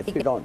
if we don't।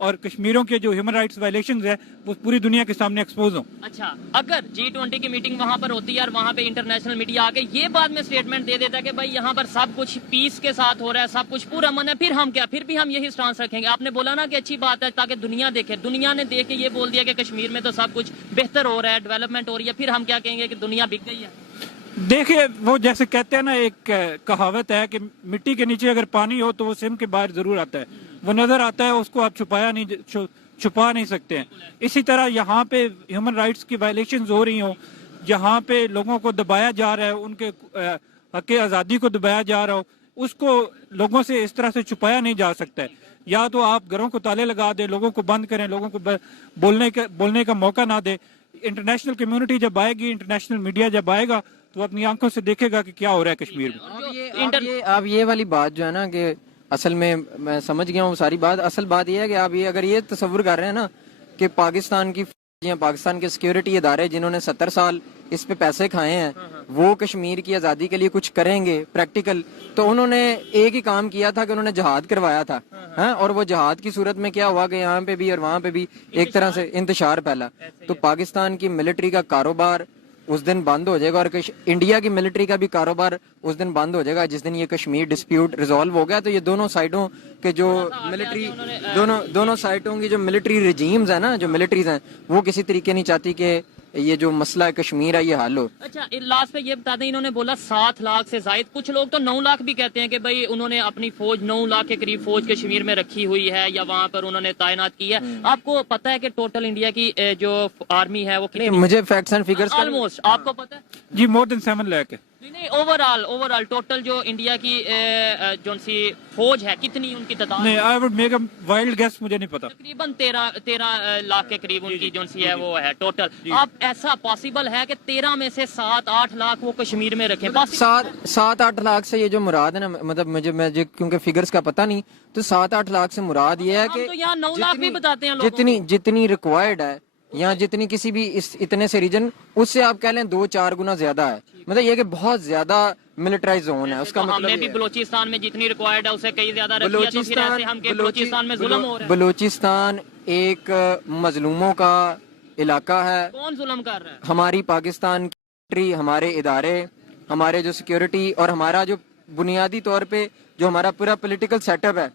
اور کشمیریوں کے جو ہیومن رائٹس وائلیشنز ہے وہ پوری دنیا کے سامنے ایکسپوز ہوں. اچھا اگر G20 کی میٹنگ وہاں پر ہوتی ہے اور وہاں پہ انٹرنیشنل میڈیا آ کے یہ بعد میں اسٹیٹمنٹ دے دیتا ہے کہ بھائی یہاں پر سب کچھ پیس کے ساتھ ہو رہا ہے, سب کچھ پورا امن ہے, پھر ہم کیا, پھر بھی ہم یہی سٹانس رکھیں گے. آپ نے بولا نا کہ اچھی بات ہے تاکہ دنیا دیکھے, دنیا نے دیکھ کے یہ بول دیا کہ کشمیر میں تو سب کچھ بہتر ہو رہا ہے, ڈیولپمنٹ ہو رہی ہے, پھر ہم کیا کہیں گے کہ دنیا بک گئی ہے. دیکھیے وہ جیسے کہتے ہیں نا, ایک کہاوت ہے کہ مٹی کے نیچے اگر پانی ہو تو وہ سم کے باہر ضرور آتا ہے, وہ نظر آتا ہے, اس کو آپ چھپا نہیں سکتے ہیں. اسی طرح یہاں پہ ہیومن رائٹس کی وائلیشنز ہو رہی ہوں, جہاں پہ لوگوں کو دبایا جا رہا ہے, ان کے حق آزادی کو دبایا جا رہا ہو, اس کو لوگوں سے اس طرح سے چھپایا نہیں جا سکتا ہے. یا تو آپ گھروں کو تالے لگا دیں, لوگوں کو بند کریں, لوگوں کو بولنے کا موقع نہ دیں. انٹرنیشنل کمیونٹی جب آئے گی, انٹرنیشنل میڈیا جب آئے گا تو اپنی آنکھوں سے دیکھے گا کہ کیا ہو رہا ہے کشمیر میں. آپ یہ والی بات جو ہے نا کہ اصل میں سمجھ گیا ہوں ساری بات. اصل بات یہ ہے کہ آپ اگر یہ تصور کر رہے ہیں نا کہ پاکستان کی فوجیاں, پاکستان کے سیکیورٹی ادارے جنہوں نے 70 سال اس پہ پیسے کھائے ہیں, وہ کشمیر کی آزادی کے لیے کچھ کریں گے پریکٹیکل, تو انہوں نے ایک ہی کام کیا تھا کہ انہوں نے جہاد کروایا تھا. اور وہ جہاد کی صورت میں کیا ہوا کہ یہاں پہ بھی اور وہاں پہ بھی ایک طرح سے انتشار پھیلا. تو پاکستان کی ملٹری کا کاروبار اس دن بند ہو جائے گا, اور انڈیا کی ملٹری کا بھی کاروبار اس دن بند ہو جائے گا جس دن یہ کشمیر ڈسپیوٹ ریزالو ہو گیا. تو یہ دونوں سائڈوں کے جو ملٹری دونوں سائڈوں کی جو ملٹری رجیمز ہیں نا, جو ملٹریز ہیں, وہ کسی طریقے نہیں چاہتی کہ یہ جو مسئلہ کشمیر ہے یہ حل ہو. اچھا لاسٹ پہ یہ بتا دیں, انہوں نے بولا 7 لاکھ سے زائد, کچھ لوگ تو 9 لاکھ بھی کہتے ہیں کہ بھائی انہوں نے اپنی فوج 9 لاکھ کے قریب فوج کشمیر میں رکھی ہوئی ہے یا وہاں پر انہوں نے تعینات کی ہے. آپ کو پتا ہے کہ ٹوٹل انڈیا کی جو آرمی ہے وہ کتنی؟ مجھے فیکٹس اینڈ فگرز آلموسٹ آپ کو پتا ہے جی more than 7 lakh ہے. نہیں اوور آل ٹوٹل جو انڈیا کی جو سی فوج ہے کتنی ان کی تعداد؟ نہیں, I would make a wild guess, مجھے نہیں پتا. تقریباً 13 لاکھ کے قریب ان کی جو سی ہے وہ ہے ٹوٹل. اب ایسا پاسبل ہے کہ 13 میں سے 7-8 لاکھ وہ کشمیر میں رکھیں؟ 7-8 لاکھ سے یہ جو مراد ہے نا, مطلب مجھے کیونکہ فگرز کا پتہ نہیں, تو 7-8 لاکھ سے مراد یہ ہے کہ تو یہاں 9 لاکھ بھی بتاتے ہیں لوگوں جتنی ریکوائرڈ ہے یا جتنی کسی بھی اتنے سے ریجن, اس سے آپ کہہ لیں 2-4 گنا زیادہ ہے. مطلب یہ کہ بہت زیادہ ملٹرائز زون ہے. اس کا مطلب ہم نے بھی بلوچستان میں جتنی ریکوائرڈ ہے اسے کئی زیادہ رکھی ہے, تو پھر ایسے ہم کہ بلوچستان میں ظلم ہو رہا ہے. بلوچستان ایک مظلوموں کا علاقہ ہے. کون ظلم کر رہا ہے؟ ہماری پاکستان کی ہمارے ادارے, ہمارے جو سیکیورٹی اور ہمارا جو بنیادی طور پہ جو ہمارا پورا پولیٹیکل سیٹ اپ ہے,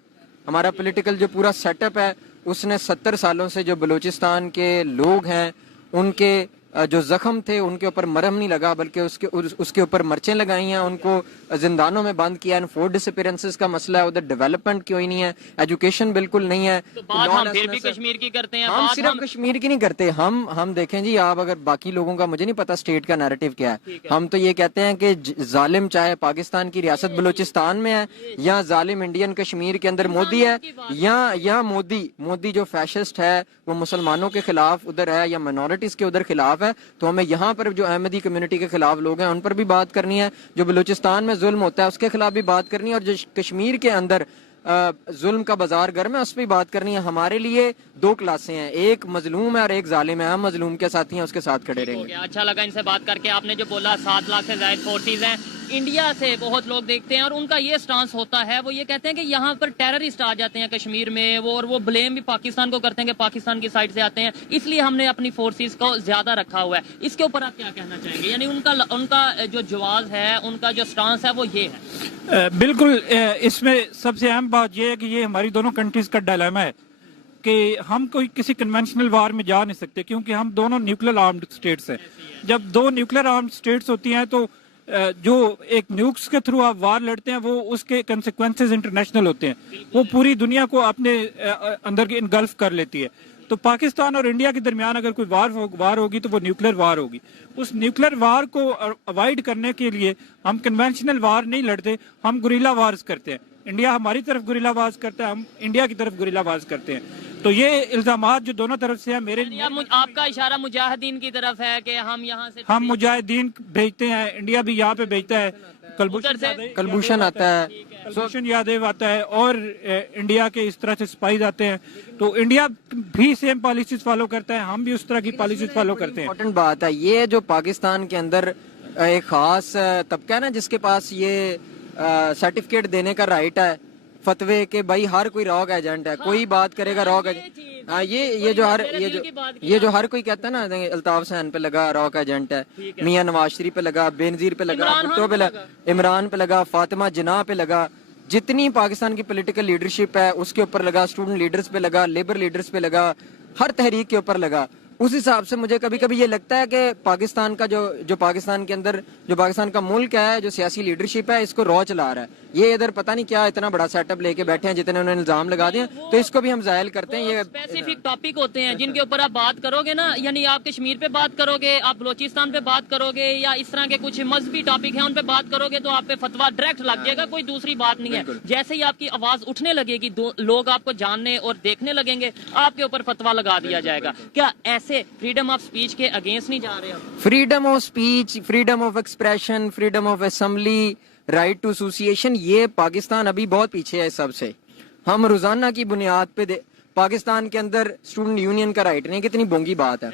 ہمارا پولیٹیکل جو پورا سیٹ اپ ہے, اس نے 70 سالوں سے جو بلوچستان کے لوگ ہیں ان کے جو زخم تھے ان کے اوپر مرہم نہیں لگا, بلکہ اس کے اوپر مرچیں لگائی ہیں, ان کو زندانوں میں بند کیا. فورس ڈس اپیرنسز کا مسئلہ ہے, ادھر ڈیولپمنٹ کیوں ہی نہیں ہے, ایجوکیشن بالکل نہیں ہے. بات ہم پھر بھی کشمیر کی کرتے ہیں, ہم صرف کشمیر کی نہیں کرتے. ہم دیکھیں جی, آپ اگر باقی لوگوں کا مجھے نہیں پتا اسٹیٹ کا نیریٹو کیا ہے, ہم تو یہ کہتے ہیں کہ ظالم چاہے پاکستان کی ریاست بلوچستان میں ہے, یا ظالم انڈین کشمیر کے اندر مودی ہے, یا مودی جو فیشسٹ ہے وہ مسلمانوں کے خلاف ادھر ہے یا مائنورٹیز کے ادھر خلاف ہے, تو ہمیں یہاں پر جو احمدی کمیونٹی کے خلاف لوگ ہیں ان پر بھی بات کرنی ہے, جو بلوچستان میں ظلم ہوتا ہے اس کے خلاف بھی بات کرنی ہے, اور جو کشمیر کے اندر ظلم کا بازار گرم ہے اس پہ بات کرنی ہے. ہمارے لیے 2 کلاسیں ہیں, ایک مظلوم ہے اور ایک ظالم ہے. ہم مظلوم کے ساتھی ہیں, اس کے ساتھ کھڑے رہیں گے. اچھا لگا ان سے بات کر کے. آپ نے جو بولا 7 لاکھ سے زائد فورسز ہیں, انڈیا سے بہت لوگ دیکھتے ہیں اور ان کا یہ سٹانس ہوتا ہے, وہ یہ کہتے ہیں کہ یہاں پر ٹیررسٹ آ جاتے ہیں کشمیر میں, وہ بلیم بھی پاکستان کو کرتے ہیں کہ پاکستان کی سائڈ سے آتے ہیں, اس لیے ہم نے اپنی فورسز کو زیادہ رکھا ہوا ہے. اس کے اوپر آپ کیا کہنا چاہیں گے؟ یعنی ان کا جو جواز ہے, ان کا جو سٹانس ہے وہ یہ ہے. بالکل, اس میں سب سے اہم بات یہ ہے کہ یہ ہماری دونوں کنٹریز کا ڈائلیما ہے کہ ہم کوئی کسی کنونشنل وار میں جا نہیں سکتے, کیونکہ ہم دونوں نیوکلیر آرمڈ اسٹیٹس ہیں. جب 2 نیوکلیر آرمڈ اسٹیٹس ہوتی ہیں تو جو ایک نیوکس کے تھرو آپ وار لڑتے ہیں, وہ اس کے کنسیکوینسز انٹرنیشنل ہوتے ہیں, وہ پوری دنیا کو اپنے اندر انگلف کر لیتی ہے. تو پاکستان اور انڈیا کے درمیان اگر کوئی وار ہوگی تو وہ نیوکلیر وار ہوگی. اس نیوکلیر وار کو اوائڈ کرنے کے لیے ہم کنونشنل وار نہیں لڑتے, ہم گوریلا وارز کرتے ہیں. انڈیا ہماری طرف گوریلا وارز کرتا ہے, ہم انڈیا کی طرف گوریلا وارز کرتے ہیں. تو یہ الزامات جو دونوں طرف سے ہیں, آپ کا اشارہ مجاہدین کی طرف ہے کہ ہم یہاں سے ہم مجاہدین بھیجتے ہیں, انڈیا بھی یہاں پہ بھیجتا ہے, کلبھوشن آتا ہے, کلبھوشن یادیو آتا ہے, اور انڈیا کے اس طرح سے سپائز آتے ہیں. تو انڈیا بھی سیم پالیسیز فالو کرتا ہے, ہم بھی اس طرح کی پالیسیز فالو کرتے ہیں. امپورٹنٹ بات ہے یہ, جو پاکستان کے اندر ایک خاص طبقہ ہے نا جس کے پاس یہ سرٹیفکیٹ دینے کا رائٹ ہے فتوے کہ بھائی ہر کوئی راک ایجنٹ ہے, کوئی بات کرے گا راک ایجنٹ. ہاں یہ جو ہر کوئی کہتا ہے نا الطاف حسین پہ لگا راک ایجنٹ ہے, میاں نواز شریف پہ لگا, بے نظیر پہ لگا, بھٹو پہ لگا, عمران پہ لگا, فاطمہ جناح پہ لگا, جتنی پاکستان کی پولیٹیکل لیڈرشپ ہے اس کے اوپر لگا, اسٹوڈنٹ لیڈرز پہ لگا, لیبر لیڈرز پہ لگا, ہر تحریک کے اوپر لگا. اس حساب سے مجھے کبھی کبھی یہ لگتا ہے کہ پاکستان کا جو پاکستان کے اندر جو پاکستان کا ملک ہے, جو سیاسی لیڈرشپ ہے, اس کو رو چلا رہا ہے. یہ ادھر پتہ نہیں کیا اتنا بڑا سیٹ اپ لے کے بیٹھے ہیں, جتنے انہوں نے الزام لگا دیے, تو اس کو بھی ہم زائل کرتے ہیں. یہ اسپیسیفک ٹاپک ہوتے ہیں جن کے اوپر آپ بات کرو گے نا, یعنی آپ کشمیر پہ بات کرو گے, آپ بلوچستان پہ بات کرو گے, یا اس طرح کے کچھ مذہبی ٹاپک ہیں ان پہ بات کرو گے, تو آپ پہ فتویٰ ڈائریکٹ لگ جائے گا, کوئی دوسری بات نہیں ہے. جیسے ہی آپ کی آواز اٹھنے لگے گی, لوگ آپ کو جاننے اور دیکھنے لگیں گے, آپ کے اوپر فتویٰ لگا دیا جائے گا. کیا ایسے فریڈم آف اسپیچ کے اگینسٹ نہیں جا رہے آپ؟ Freedom of speech, freedom of expression, freedom of assembly, right to association, یہ پاکستان ابھی بہت پیچھے ہے سب سے. ہم روزانہ کی بنیاد پہ پاکستان کے اندر اسٹوڈنٹ یونین کا رائٹ نہیں, کتنی بونگی بات ہے.